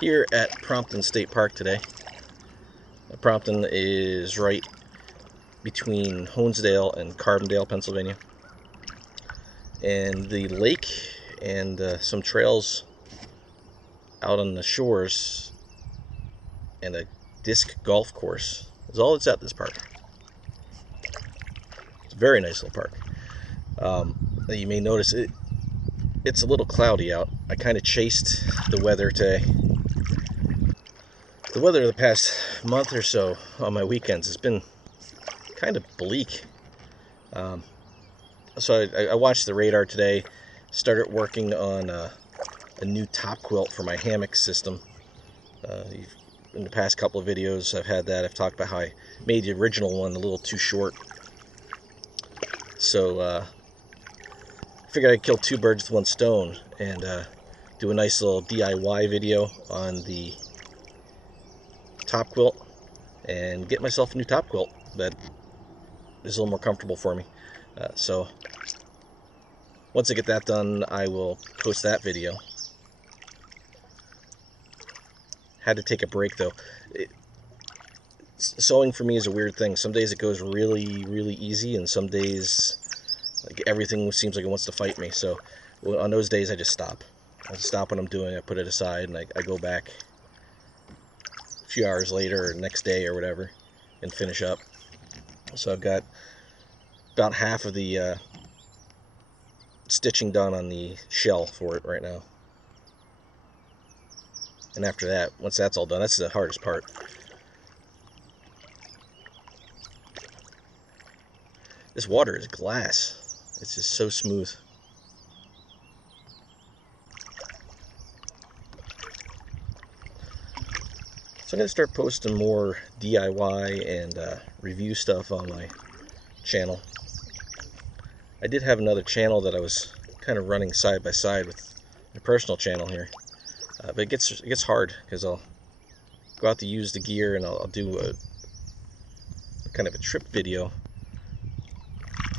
Here at Prompton State Park today. Prompton is right between Honesdale and Carbondale, Pennsylvania. And the lake and some trails out on the shores and a disc golf course is all that's at this park. It's a very nice little park. You may notice it's a little cloudy out. I kind of chased the weather today. The weather the past month or so on my weekends has been kind of bleak. So I watched the radar today, started working on a new top quilt for my hammock system. In the past couple of videos I've had that. I've talked about how I made the original one a little too short. So I figured I'd kill two birds with one stone and do a nice little DIY video on the top quilt and get myself a new top quilt that is a little more comfortable for me. So once I get that done, I will post that video. Had to take a break though. Sewing for me is a weird thing. Some days it goes really, really easy, and some days like everything seems like it wants to fight me. So on those days I just stop. I just stop what I'm doing, I put it aside, and I go back a few hours later or next day or whatever and finish up. So I've got about half of the stitching done on the shell for it right now. And after that, once that's all done, that's the hardest part. This water is glass. It's just so smooth. So I'm going to start posting more DIY and review stuff on my channel. I did have another channel that I was kind of running side by side with my personal channel here. But it gets hard because I'll go out to use the gear and I'll do a kind of a trip video,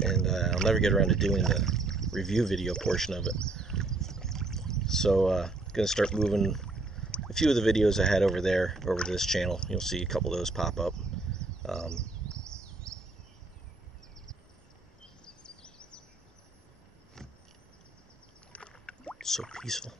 and I'll never get around to doing the review video portion of it. So I'm going to start moving a few of the videos I had over there over to this channel. You'll see a couple of those pop up. So peaceful.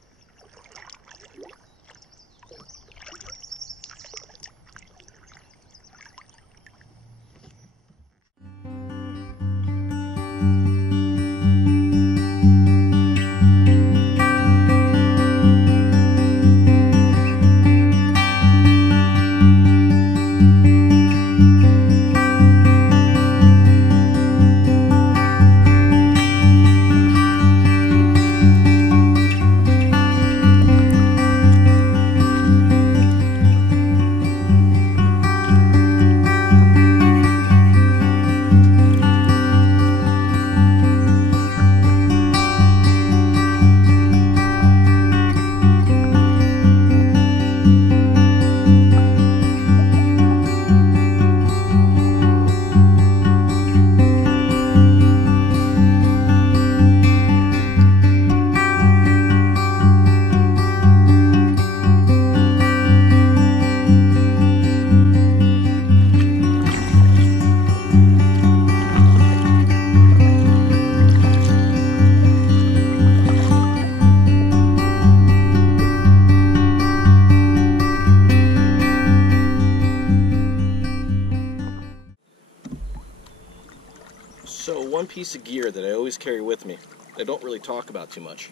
So one piece of gear that I always carry with me, I don't really talk about too much,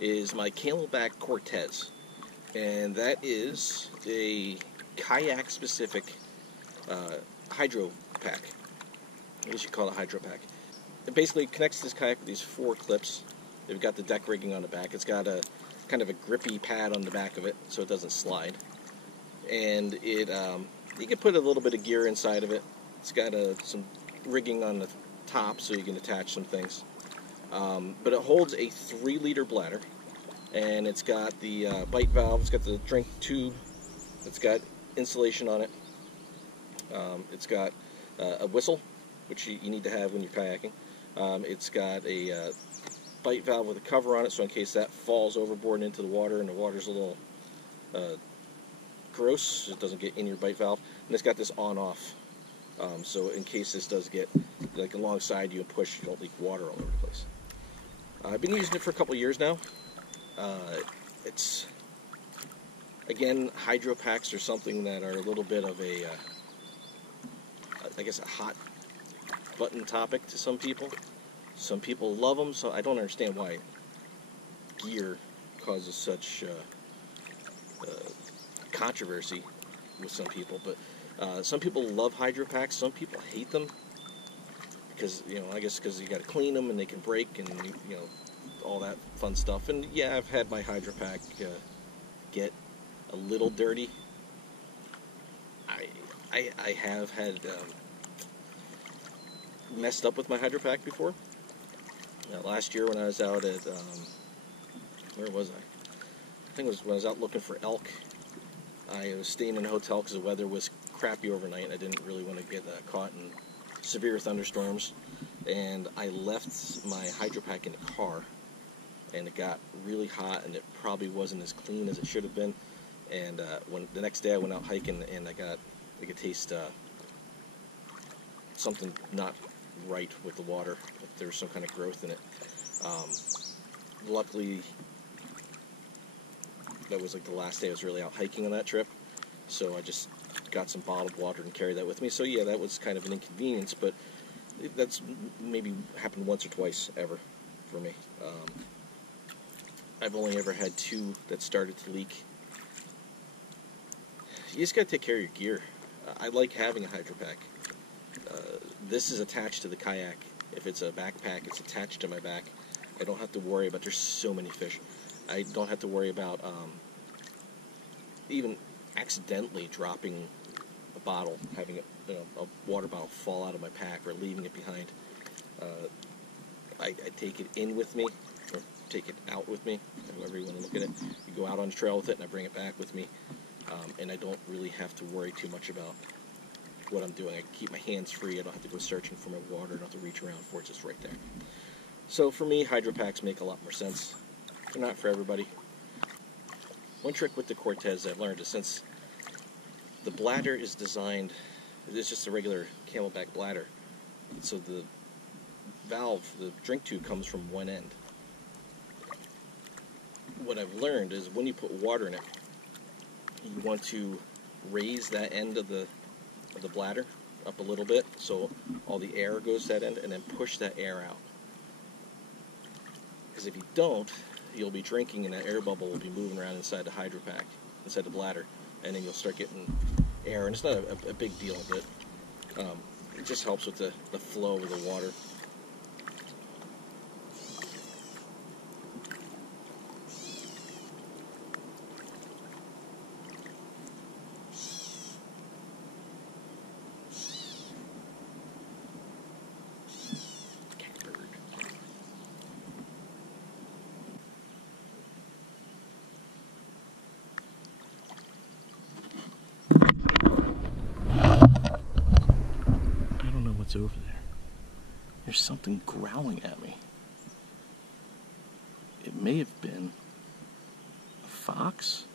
is my Camelback Cortez. And that is a kayak-specific hydro pack. I guess you call it a hydro pack. It basically connects this kayak with these 4 clips. They've got the deck rigging on the back. It's got a kind of a grippy pad on the back of it so it doesn't slide. And it you can put a little bit of gear inside of it. It's got some rigging on the top so you can attach some things. But it holds a 3-liter bladder, and it's got the bite valve, it's got the drink tube, it's got insulation on it, it's got a whistle, which you need to have when you're kayaking. It's got a bite valve with a cover on it, so in case that falls overboard into the water and the water's a little gross. It doesn't get in your bite valve. And it's got this on-off. So in case this does get like alongside you and push, you don't leak water all over the place. I've been using it for a couple years now. It's, again, hydro packs are something that are a little bit of a, I guess, a hot button topic to some people. Some people love them, so I don't understand why gear causes such controversy with some people. But some people love hydro packs, some people hate them because, you know, I guess because you got to clean them and they can break and, you know, all that fun stuff. And yeah, I've had my hydro pack get a little dirty. I have had messed up with my hydro pack before. Last year when I was out at, where was I? I think it was when I was out looking for elk. I was staying in a hotel because the weather was crappy overnight and I didn't really want to get caught in severe thunderstorms. And I left my hydro pack in the car and it got really hot and it probably wasn't as clean as it should have been. And when the next day I went out hiking and I could taste something not right with the water. If there was some kind of growth in it. Luckily, that was like the last day I was really out hiking on that trip, so I just got some bottled water and carried that with me. So yeah, that was kind of an inconvenience, but that's maybe happened once or twice ever for me. I've only ever had 2 that started to leak. You just gotta take care of your gear. I like having a hydro pack. This is attached to the kayak. If it's a backpack, it's attached to my back. I don't have to worry about, there's so many fish. I don't have to worry about even accidentally dropping a bottle, having a water bottle fall out of my pack or leaving it behind. I take it in with me, or take it out with me, however you want to look at it. You go out on the trail with it and I bring it back with me. And I don't really have to worry too much about what I'm doing. I can keep my hands free. I don't have to go searching for my water. I don't have to reach around for it. It's just right there. So for me, hydro packs make a lot more sense. They're not for everybody. One trick with the Cortez I've learned is since the bladder is designed, it's just a regular Camelback bladder. So the valve, the drink tube, comes from one end. What I've learned is when you put water in it, you want to raise that end of the bladder up a little bit so all the air goes to that end, and then push that air out. Because if you don't, you'll be drinking and that air bubble will be moving around inside the hydro pack, inside the bladder, and then you'll start getting air. And it's not a big deal, but it just helps with the flow of the water. What's over there? There's something growling at me. It may have been a fox.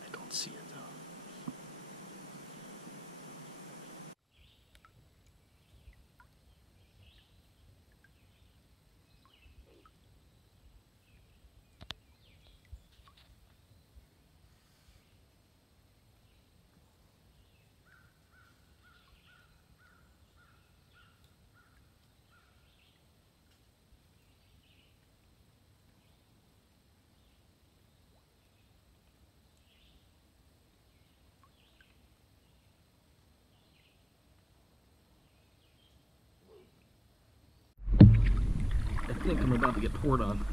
I don't see it though. I think I'm about to get poured on.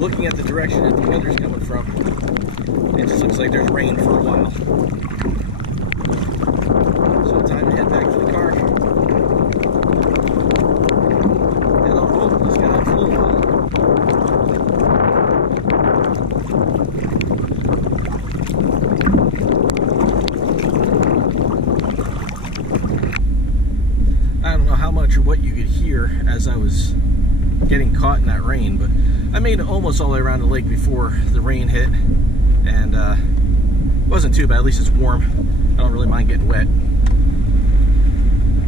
looking at the direction that the weather's coming from, it just looks like there's rain for a while. So time to head back to the car. Head on home. Let's get out for a little while. I don't know how much or what you could hear as I was getting caught in that rain, but I made it almost all the way around the lake before the rain hit, and it wasn't too bad. At least it's warm. I don't really mind getting wet.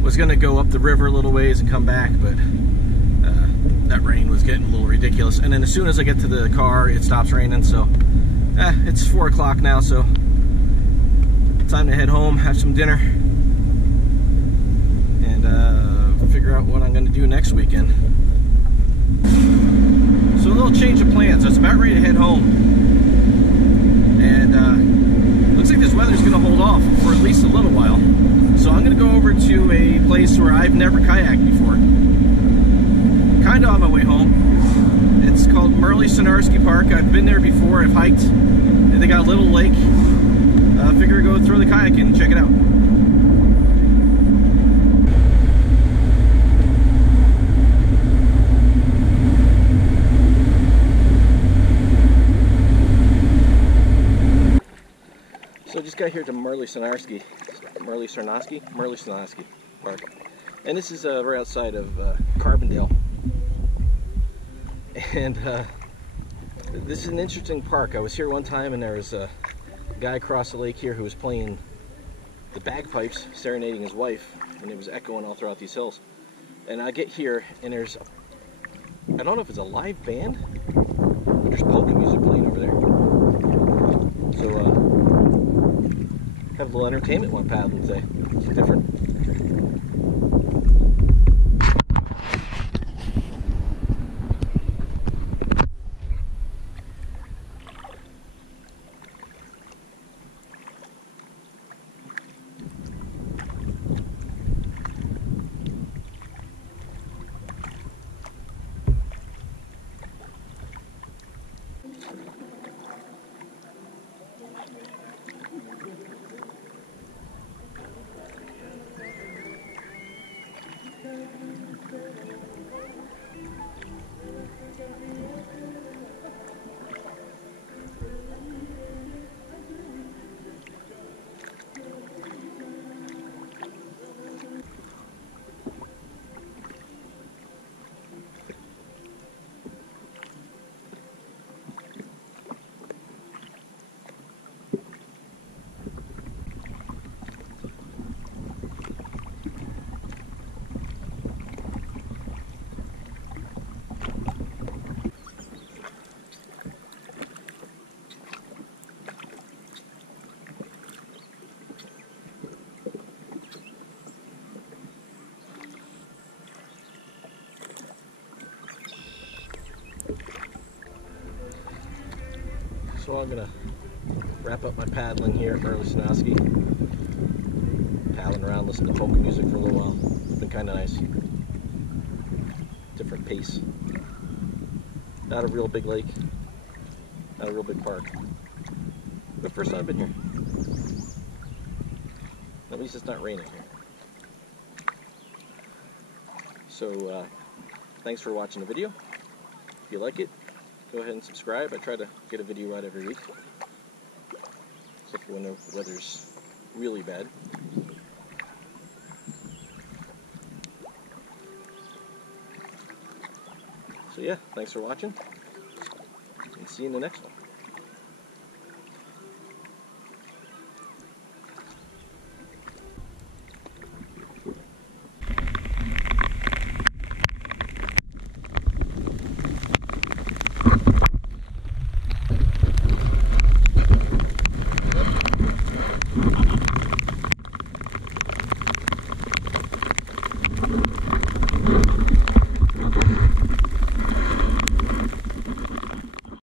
Was gonna go up the river a little ways and come back, but that rain was getting a little ridiculous. And then as soon as I get to the car, it stops raining. So it's 4 o'clock now, so time to head home, have some dinner, and figure out what I'm gonna do next weekend. So a little change of plans. I was about ready to head home, and looks like this weather's going to hold off for at least a little while. So I'm going to go over to a place where I've never kayaked before. Kind of on my way home. It's called Meri-Sarnoski Park. I've been there before. I've hiked, and they got a little lake. I figure I'd go throw the kayak in and check it out. So I just got here to Meri-Sarnoski Park, and this is right outside of Carbondale. And this is an interesting park. I was here one time, and there was a guy across the lake here who was playing the bagpipes, serenading his wife, and it was echoing all throughout these hills. And I get here, and there's, I don't know if it's a live band, but there's polka music playing over there. So have a little entertainment while paddling today. It's different. So I'm gonna wrap up my paddling here at Meri-Sarnoski. Paddling around, listening to polka music for a little while. It's been kind of nice. Different pace. Not a real big lake. Not a real big park. But first time I've been here. At least it's not raining here. So thanks for watching the video. If you like it, go ahead and subscribe. I try to get a video out every week, except for when the weather's really bad. So yeah, thanks for watching, and see you in the next one.